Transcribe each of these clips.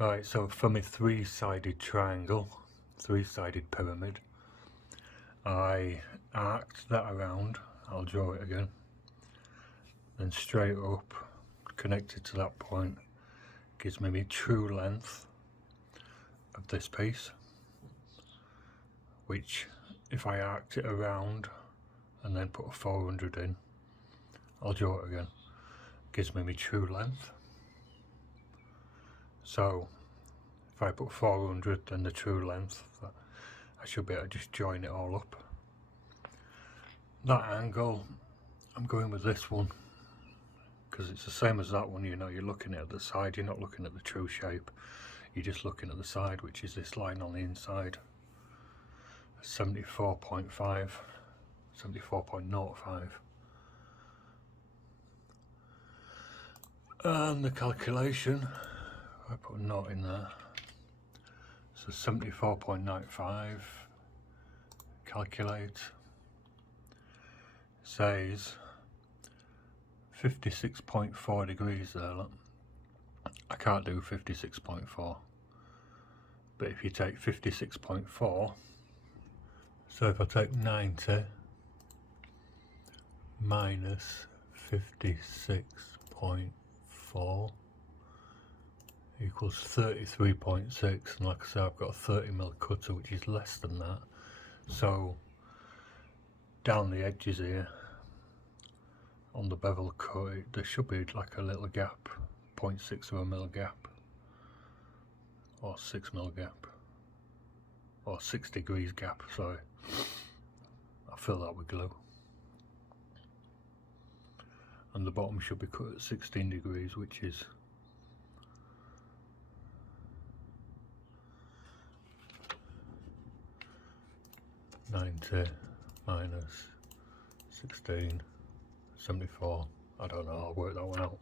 Right, so for my three-sided triangle, three-sided pyramid, I arced that around. I'll draw it again. Then straight up, connected to that point, gives me my true length of this piece, which if I arced it around and then put a 400 in, I'll draw it again, gives me my true length. So if I put 400 then the true length, I should be able to just join it all up. That angle, I'm going with this one because it's the same as that one. You know, you're looking at the side, you're not looking at the true shape, you're just looking at the side, which is this line on the inside. 74.5, 74.05. And the calculation, I put a note in there, so 74.95, calculate, says 56.4 degrees there. Look. I can't do 56.4, but if you take 56.4, so if I take 90 minus 56.4 equals 33.6, and like I say, I've got a 30mm cutter which is less than that, so down the edges here on the bevel cut there should be like a little gap, 0.6 of a mil gap, or 6mm gap, or 6 degrees gap, sorry. I'll fill that with glue. And the bottom should be cut at 16 degrees, which is -90 minus 16, 74. I don't know, I'll work that one out.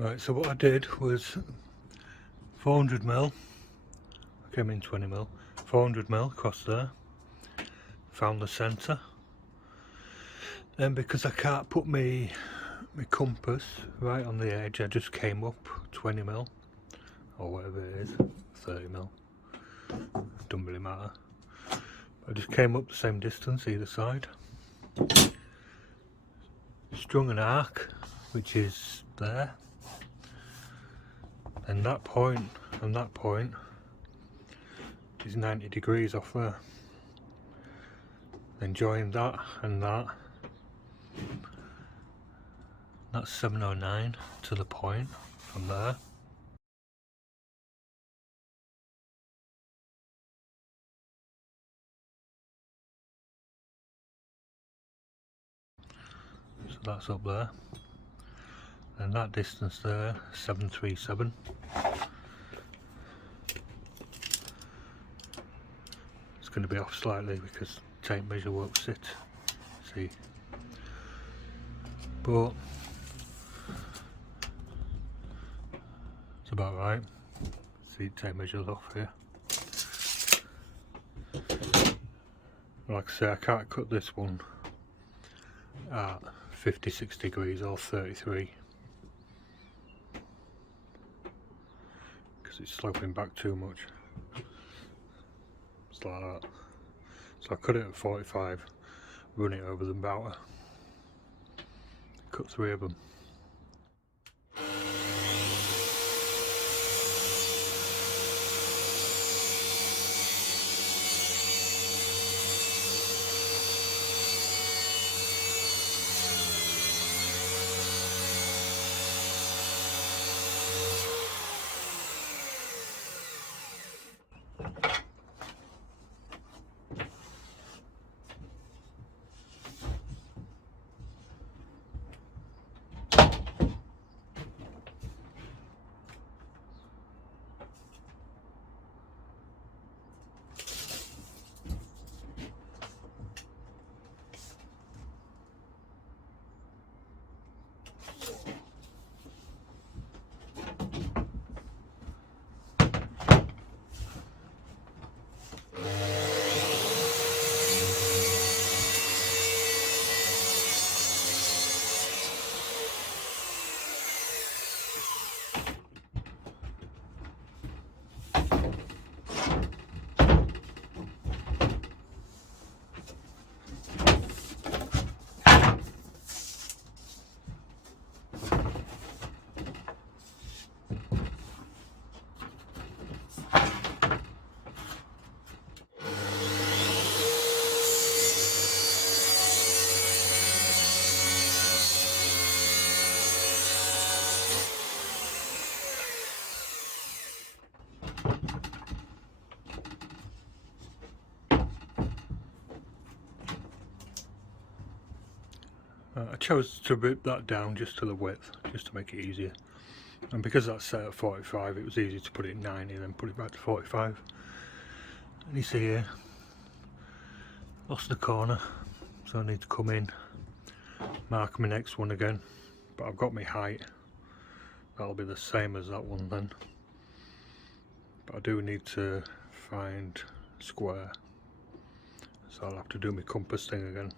Right, so what I did was 400mm, I came in 20mm, 400mm across there, found the centre. Then because I can't put my compass right on the edge, I just came up 20mm, or whatever it is, 30mm, doesn't really matter. I just came up the same distance either side, strung an arc which is there, and that point and that point is 90 degrees off there. Then join that and that's 709 to the point from there. So that's up there, and that distance there, 737. It's going to be off slightly because tape measure won't sit, see, but it's about right. See, tape measure's off here. Like I say, I can't cut this one at 56 degrees or 33 because it's sloping back too much. It's like that. So I cut it at 45, run it over the router, cut 3 of them. I chose to rip that down just to the width, just to make it easier. And because that's set at 45, it was easy to put it at 90 and then put it back to 45. And you see here, lost the corner, so I need to come in, mark my next one again. But I've got my height, that'll be the same as that one then. But I do need to find square, so I'll have to do my compass thing again.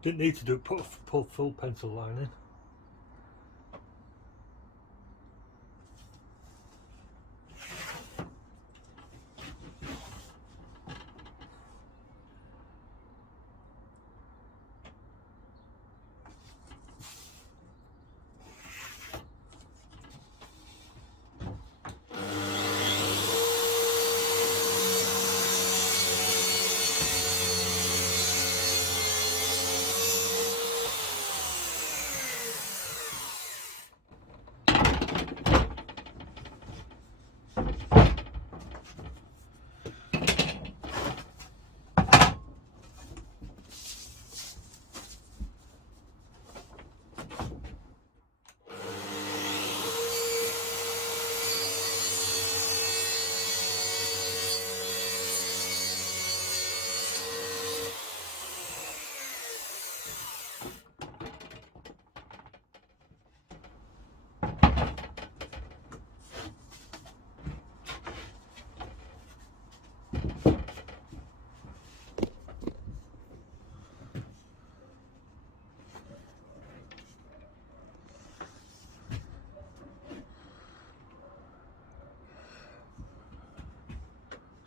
Didn't need to do it, pull full pencil line in.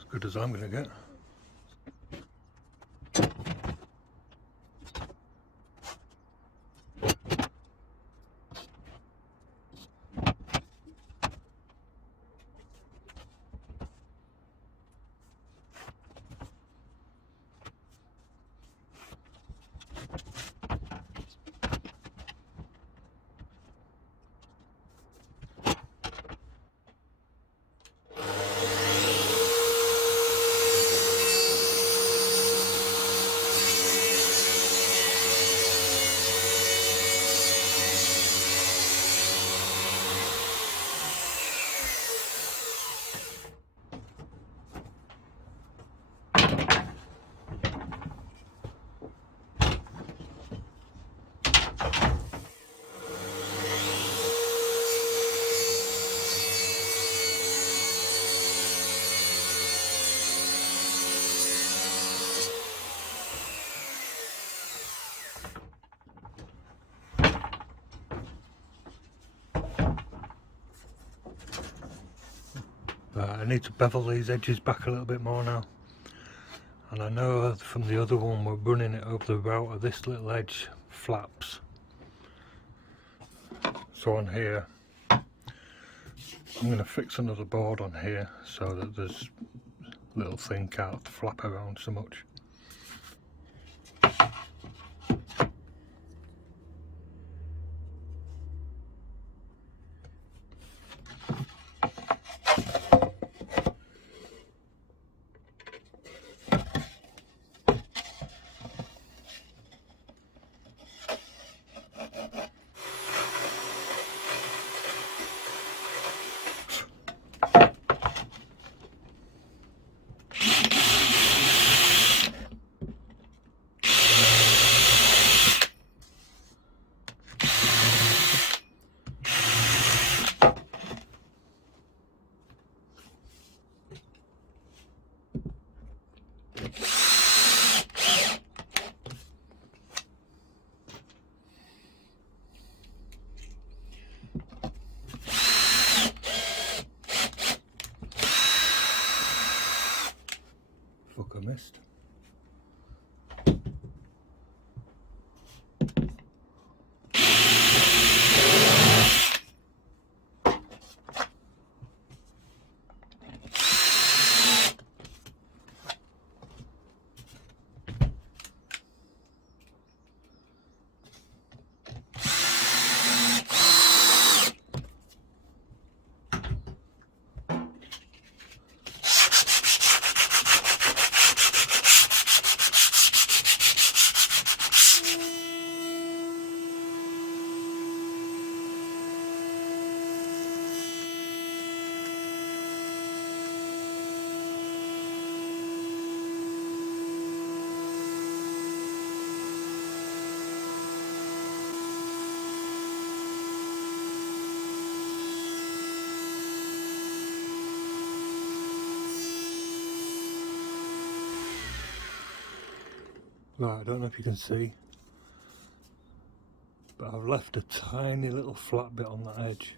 Good as I'm going to get. I need to bevel these edges back a little bit more now, and I know from the other one we're running it over the route of this little edge flaps. So on here I'm going to fix another board on here so that this little thing can't flap around so much. Fuck, I missed. Right, I don't know if you can see, but I've left a tiny little flat bit on that edge.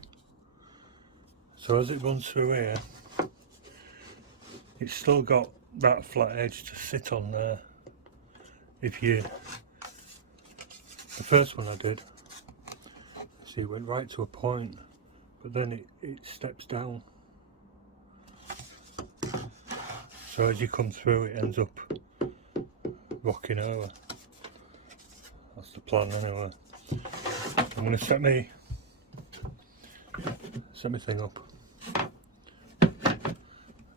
So as it runs through here, it's still got that flat edge to sit on there. The first one I did, see, it went right to a point, but then it steps down. So as you come through, it ends up rocking over. That's the plan anyway. I'm going to set my thing up.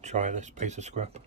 Try this piece of scrap.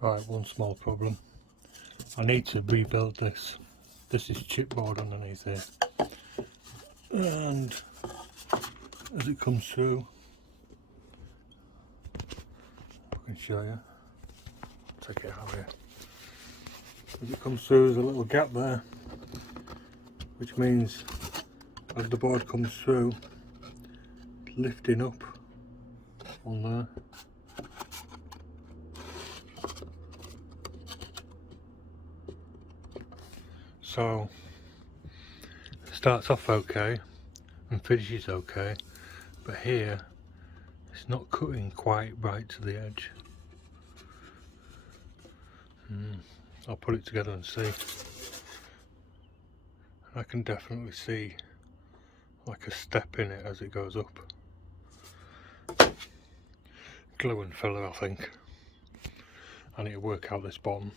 Right, one small problem. I need to rebuild this. This is chipboard underneath here. And as it comes through, I can show you. Take it out here. As it comes through, there's a little gap there, which means as the board comes through, it's lifting up on there. So it starts off okay and finishes okay, but here it's not cutting quite right to the edge. I'll put it together and see. I can definitely see like a step in it as it goes up. Glue and filler, I think. I need to work out this bottom.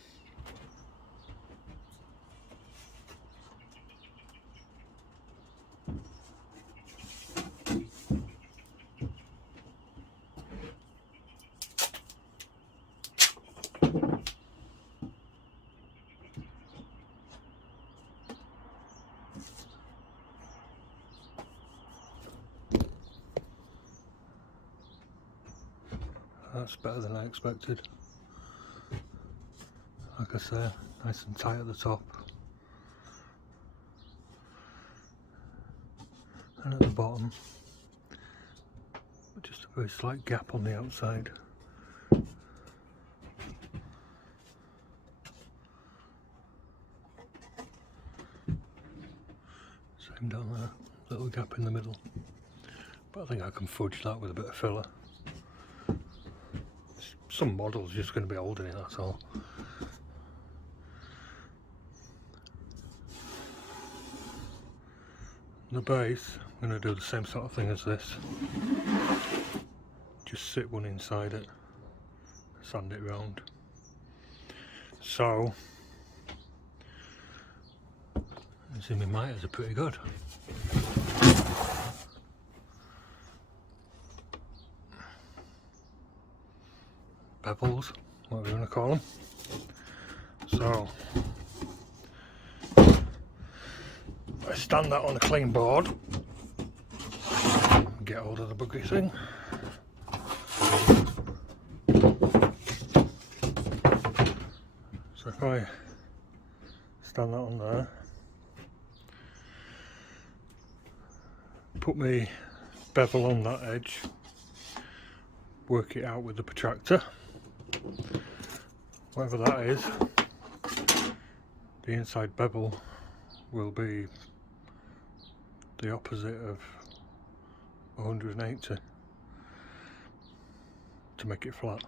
That's better than I expected. Like I say, nice and tight at the top. And at the bottom, just a very slight gap on the outside. Same down there, little gap in the middle. But I think I can fudge that with a bit of filler. Some model's just going to be holding it, that's all. The base, I'm going to do the same sort of thing as this. Just sit one inside it, sand it round. So, You see my miters are pretty good. Bevels, whatever you want to call them. So I stand that on a clean board, get hold of the buggy thing. So if I stand that on there, put my bevel on that edge, work it out with the protractor, whatever that is, the inside bevel will be the opposite of 180 to make it flat.